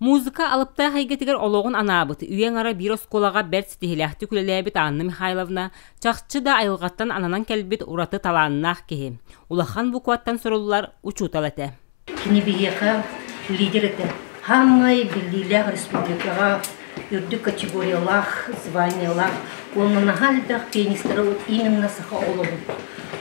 Музыка алыпта хайгетигер ологун анабыт. Үйен ара бир осколага берт стихиляхты күлелебит Анна Михайловна. Чакчы да айылгаттан ананан келбит ураты талааннах кеһи. Улахан букуаттан соруллар учутал эте. Кинебиеха лидер эте. Хаммай биллилях республикага үрдүк категориялах, званиялах. Онна халдах пианисттары именно саха олобут.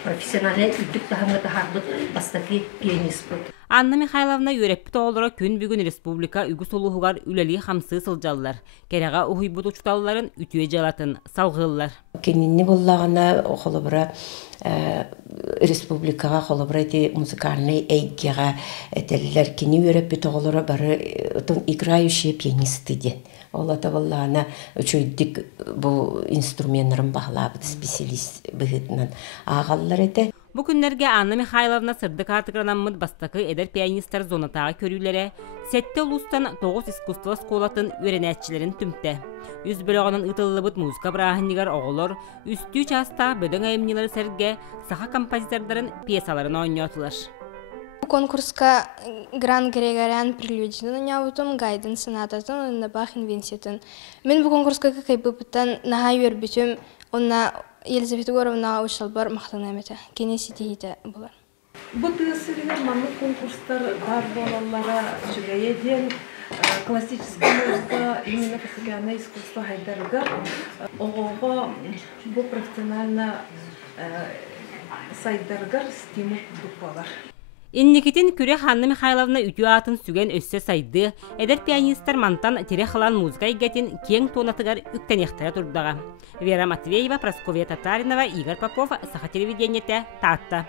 Профессиональный үрдүк тахамгата харбыт бастаки пианист бут. Анна Михайловна юреппит оолора күн бүгүн республика үгүс улуһугар үлели хамсы сылжаллар. Керега ухуйбут учталларын үтүе жалатын салгыллар. Кенинни боллагана холобра республикага холобра эти музыкальный эйгега этеллер кини юреппит оолора бары играющие пианисты де. Олата боллагана үчөйдик бу инструменттарын баһалабыт специалист быһытынан агаллар эте. Бу күннерге Анна Михайловна сырдык атыгранаммыт бастакы эдер пианисттар зонатага көрүүлере, сетте улустан 9 искусство сколатын үйренәтчилерин түмтте. Үз бөлөгөнүн ытыллыбыт музыка браахыннигар оголор, үстүү часта бөдөң айымнилар серге саха композитордарын пьесаларын ойнотулар. Конкурска Гран Григориан прелюдиятын няутум гайдын сонататын на Бах инвенситин. Мен бу конкурска кайбыптан наха юрбүтүм, онна Елизавета Горовна учалбар мактанамета. Кенеситиите булар. Бу тысырыгар манны конкурстар бар болаллара жүгәйден классическая музыка, именно фортепиано искусство хайдарга ого бу профессионально сайдаргар стимул дупалар. Инникитин күре Анна Михайловна үтү атын сүген өссө сайды, эдер пианисттар мантан тире хылан музыка игетин кең тонатыгар үктенехтара турдага. Вера Матвеева, Прасковья Татаринова, Игорь Попов, Саха телевидениете, Татта.